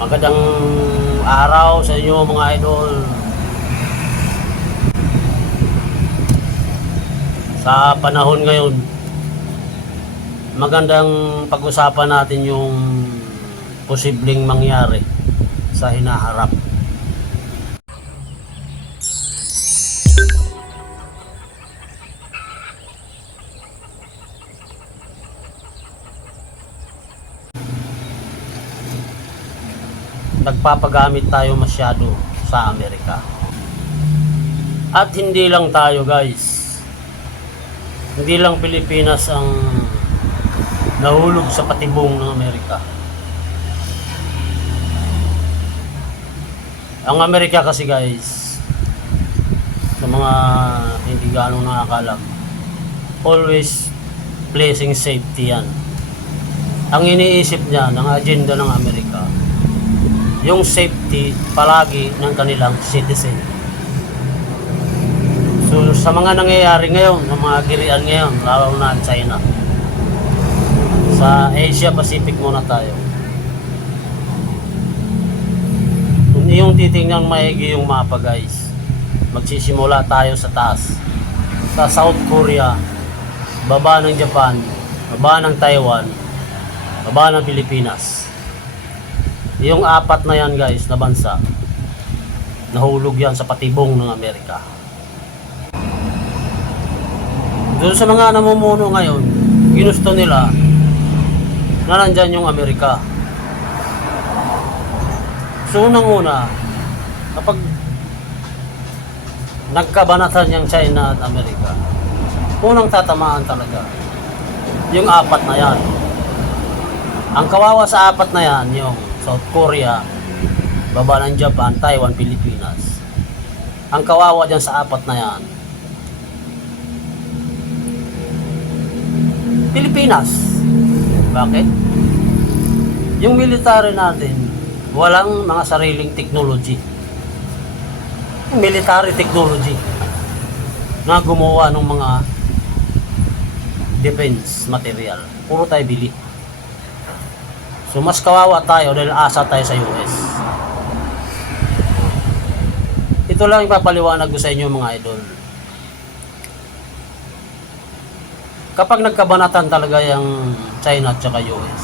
Magandang araw sa inyo mga idol. Sa panahon ngayon, magandang pag-usapan natin yung posibleng mangyari sa hinaharap. Nagpapagamit tayo masyado sa Amerika. At hindi lang tayo guys. Hindi lang Pilipinas ang nahulog sa patibong ng Amerika. Ang Amerika kasi guys, sa mga hindi ganong nakakalam, always placing safety yan. Ang iniisip niya ng agenda ng Amerika, yung safety palagi ng kanilang citizen. So sa mga nangyayari ngayon, sa mga girian ngayon, lalo na ang China. Sa Asia Pacific muna tayo. Kung yung titingnan maigi yung mapa guys, magsisimula tayo sa taas. Sa South Korea, baba ng Japan, baba ng Taiwan, baba ng Pilipinas. Yung apat na yan guys na bansa, nahulog yan sa patibong ng Amerika. Doon sa mga namumuno ngayon, ginusto nila na nandyan yung Amerika. So unang-una, kapag nagkabanatan yung China at Amerika, unang tatamaan talaga yung apat na yan. Ang kawawa sa apat na yan, yung South Korea, baba ng Japan, Taiwan, Pilipinas. Ang kawawa dyan sa apat na yan, Pilipinas. Bakit? Yung military natin, walang mga sariling technology. Military technology na gumawa ng mga defense material. Puro tayo bili. So mas kawawa tayo dahil asa tayo sa US. Ito lang ipapaliwanag ko sa inyo mga idol. Kapag nagkabanatan talaga yung China at saka US.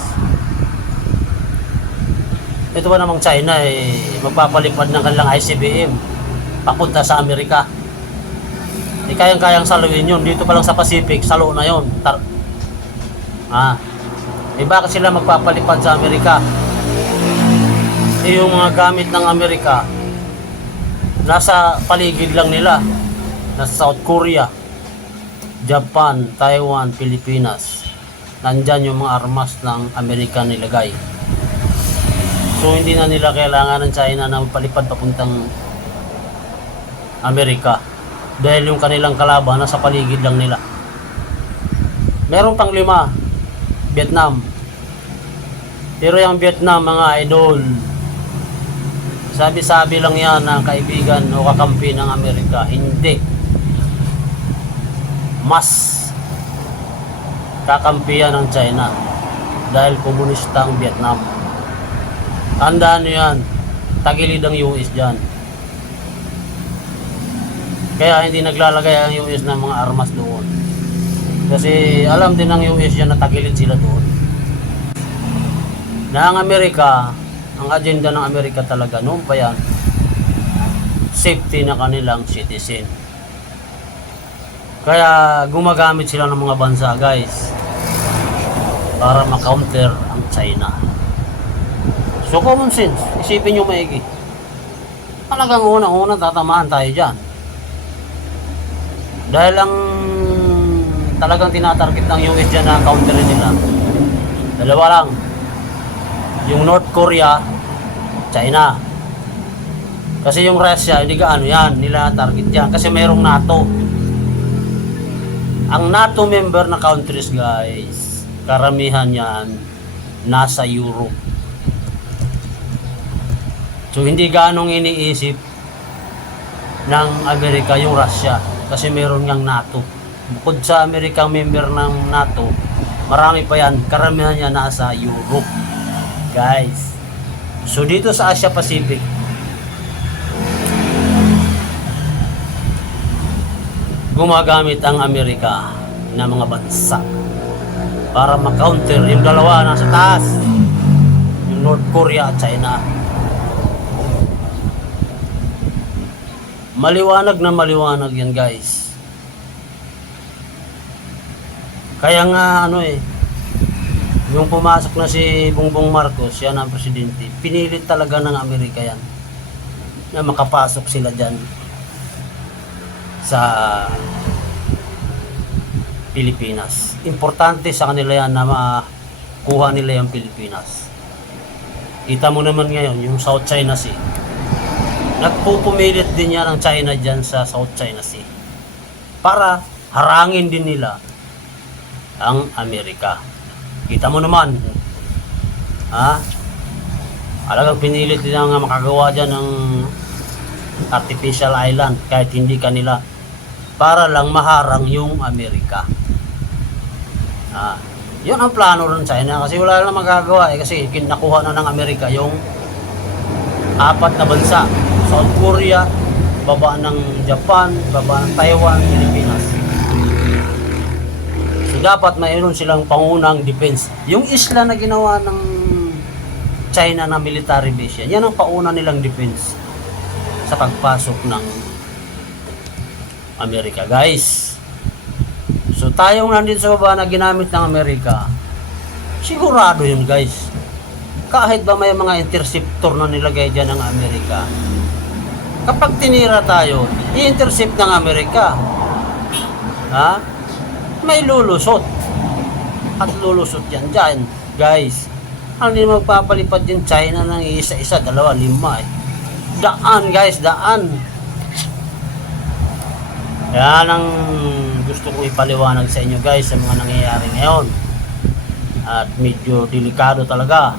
Ito ba namang China eh magpapalipad ng kanilang ICBM papunta sa Amerika. Eh kayang-kayang saluhin yun. Dito pa lang sa Pacific, salo na yun. Tar ah, eh bakit sila magpapalipad sa Amerika? Yung mga gamit ng Amerika, nasa paligid lang nila. Nasa South Korea, Japan, Taiwan, Pilipinas. Nandyan yung mga armas ng Amerika nilagay. So hindi na nila kailangan ng China na magpalipad papuntang Amerika. Dahil yung kanilang kalaban nasa paligid lang nila. Meron pang lima, Vietnam. Pero yung Vietnam, mga idol, sabi-sabi lang yan ng kaibigan o kakampi ng Amerika. Hindi. Mas kakampiyan ng China dahil komunista ang Vietnam. Tandaan nyo yan. Tagilid ang US dyan. Kaya hindi naglalagay ang US ng mga armas doon. Kasi alam din ng US yan na tagilid sila doon. Na ang Amerika, ang agenda ng Amerika talaga noon pa yan, safety na kanilang citizen. Kaya gumagamit sila ng mga bansa guys para makounter ang China. So common sense, isipin nyo maigi. Talagang unang-unang tatamaan tayo dyan. Dahil ang talagang tinatarget ng US dyan na counterin nila. Dalawa lang. Yung North Korea, China. Kasi yung Russia, hindi gaano yan. Nila target yan. Kasi mayroong NATO. Ang NATO member na countries guys, karamihan yan nasa Europe. So hindi ganong iniisip ng Amerika yung Russia kasi meron ngang NATO. Bukod sa Amerikang member ng NATO, marami pa yan, karamihan yan nasa Europe. Guys, So dito sa Asia Pacific, gumagamit ang Amerika na mga bansa para ma-counter yung dalawa nasa taas. Yung North Korea at China. Maliwanag na maliwanag yan guys kaya nga ano eh yung pumasok na si Bongbong Marcos yan ang presidente pinilit talaga ng Amerika yan na makapasok sila dyan sa Pilipinas. Importante sa kanila yan na makuha nila yung Pilipinas. Kita mo naman ngayon yung South China Sea. Nagpupumilit din yan ang China dyan sa South China Sea. Para harangin din nila ang Amerika. Kita mo naman. Ha? Alagang pinilit din nga makagawa dyan ng artificial island kahit hindi kanila para lang maharang yung Amerika. Ah, yun ang plano ng China kasi wala na magagawa eh kasi kinakuha na ng Amerika yung apat na bansa. South Korea, baba ng Japan, baba ng Taiwan, Pilipinas. So dapat mayroon silang pangunang defense. Yung isla na ginawa ng China na military base yan, yan ang pauna nilang defense sa pagpasok ng Amerika guys. So tayong nandito sa baba na ginamit ng Amerika, sigurado yun guys. Kahit ba may mga interceptor na nilagay dyan ng Amerika, kapag tinira tayo, i-intercept ng Amerika, ha? May lulusot. At lulusot yan dyan, guys. Ang hindi magpapalipad yung China ng isa-isa, dalawa, lima eh. Daan guys, daan. Yan ang gusto kong ipaliwanag sa inyo guys sa mga nangyayari ngayon. At medyo delikado talaga.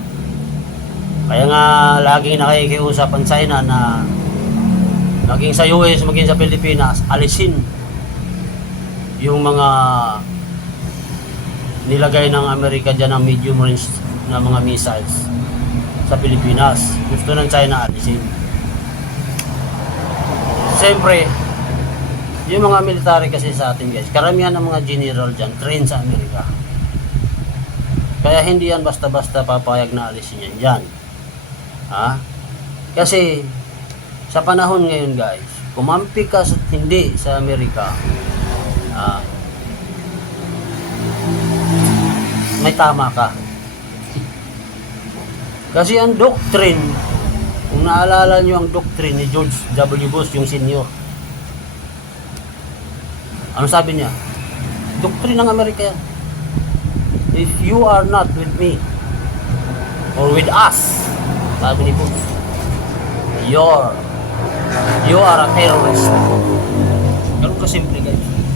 Kaya nga laging nakikiusap ang China na maging sa US, maging sa Pilipinas, alisin yung mga nilagay ng Amerika dyan ng medium range na mga missiles sa Pilipinas. Gusto ng China alisin. Siyempre, yung mga military kasi sa atin guys, karamihan ng mga general dyan, train sa Amerika. Kaya hindi yan basta-basta papayag na alisin yan dyan. Ha? Kasi, sa panahon ngayon guys, kumampi ka sa, hindi sa Amerika, ah, may tama ka. Kasi ang doctrine, kung naalala nyo ang doctrine ni George W. Bush, yung senior, ano sabi niya? Doctrine ng Amerika yan. If you are not with me, or with us, sabi ni Bush, you're, you are a terrorist. Ganun kasimple guys.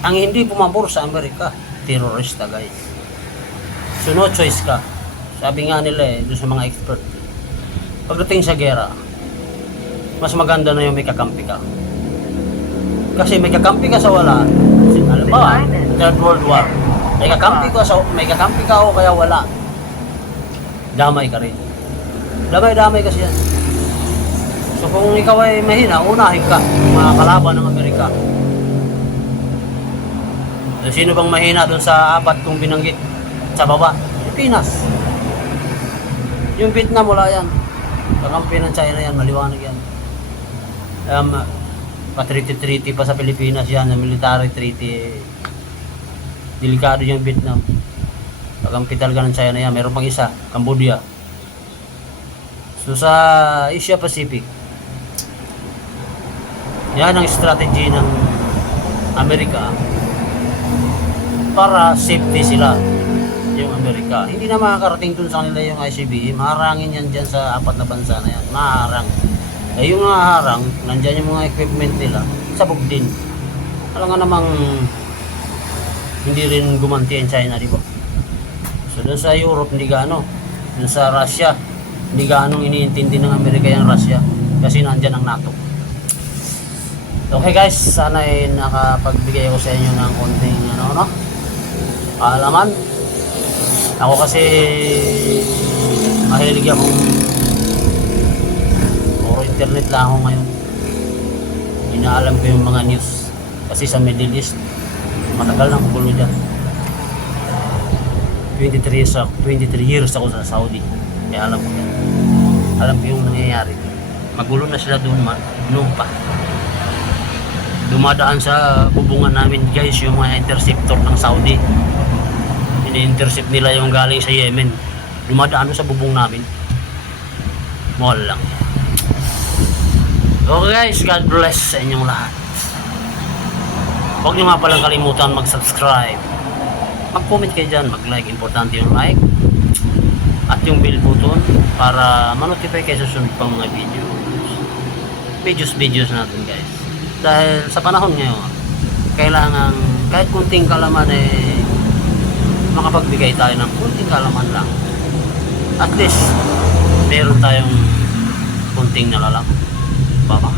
Ang hindi pumabor sa Amerika, terorista guys. So no choice ka. Sabi nga nila eh, doon sa mga expert. Pagdating sa gera, mas maganda na yung may kakampi ka. Kasi may kakampi ka sa wala. Alam ba, Third World War. May kakampi ka sa may kakampi ka o kaya wala. Damay ka rin. Damay-damay kasi yan. So kung ikaw ay mahina, unahin ka mga kalaban ng Amerika. Eh, Sino bang mahina doon sa apat kong binanggit sa baba? Pilipinas. Yung Vietnam wala yan. Kakampi ng China yan, maliwanag yan. Um, pa-treaty-treaty pa sa Pilipinas yan, na military treaty. Delikado yung Vietnam. Kakampi talaga ng China yan. Meron pang isa, Cambodia. So sa Asia Pacific, yan ang strategy ng Amerika para safety sila yung Amerika. Hindi na makakarating dun sa kanila yung ICBM. Maharangin yan dyan sa apat na bansa na yan. Maharang. Eh yung naharang, nandyan yung mga equipment nila, sabog din. Alam nga namang hindi rin gumanti ang China, di ba? So dun sa Europe, hindi gaano. Dun sa Russia, hindi gaano iniintindi ng Amerika yung Russia. Kasi nandyan ang NATO. Okay guys, sana ay nakapagbigay ako sa inyo ng konting ano, no? Kaalaman. Ako kasi mahilig akong puro internet lang ako ngayon. Inaalam ko yung mga news. Kasi sa Middle East, matagal na gulo dyan. 23 years ako, 23 years ako sa Saudi. Kaya alam ko yan. Alam ko yung nangyayari. Magulo na sila doon man, noon pa. Dumadaan sa bubungan namin guys yung mga interceptor ng Saudi. Ini-intercept nila yung galing sa Yemen. Dumadaan sa bubong namin. Mahal lang. Okay guys, God bless sa inyong lahat. Huwag nyo nga palang kalimutan mag-subscribe. Mag-comment kayo dyan, mag-like. Importante yung like. At yung bell button para ma-notify kayo sa sunod pang mga videos. Videos, videos natin guys. Dahil sa panahon ngayon, kailangan kahit kunting kalaman eh makapagbigay tayo ng kunting kalaman lang. At least, meron tayong kunting nalalaman. Baba.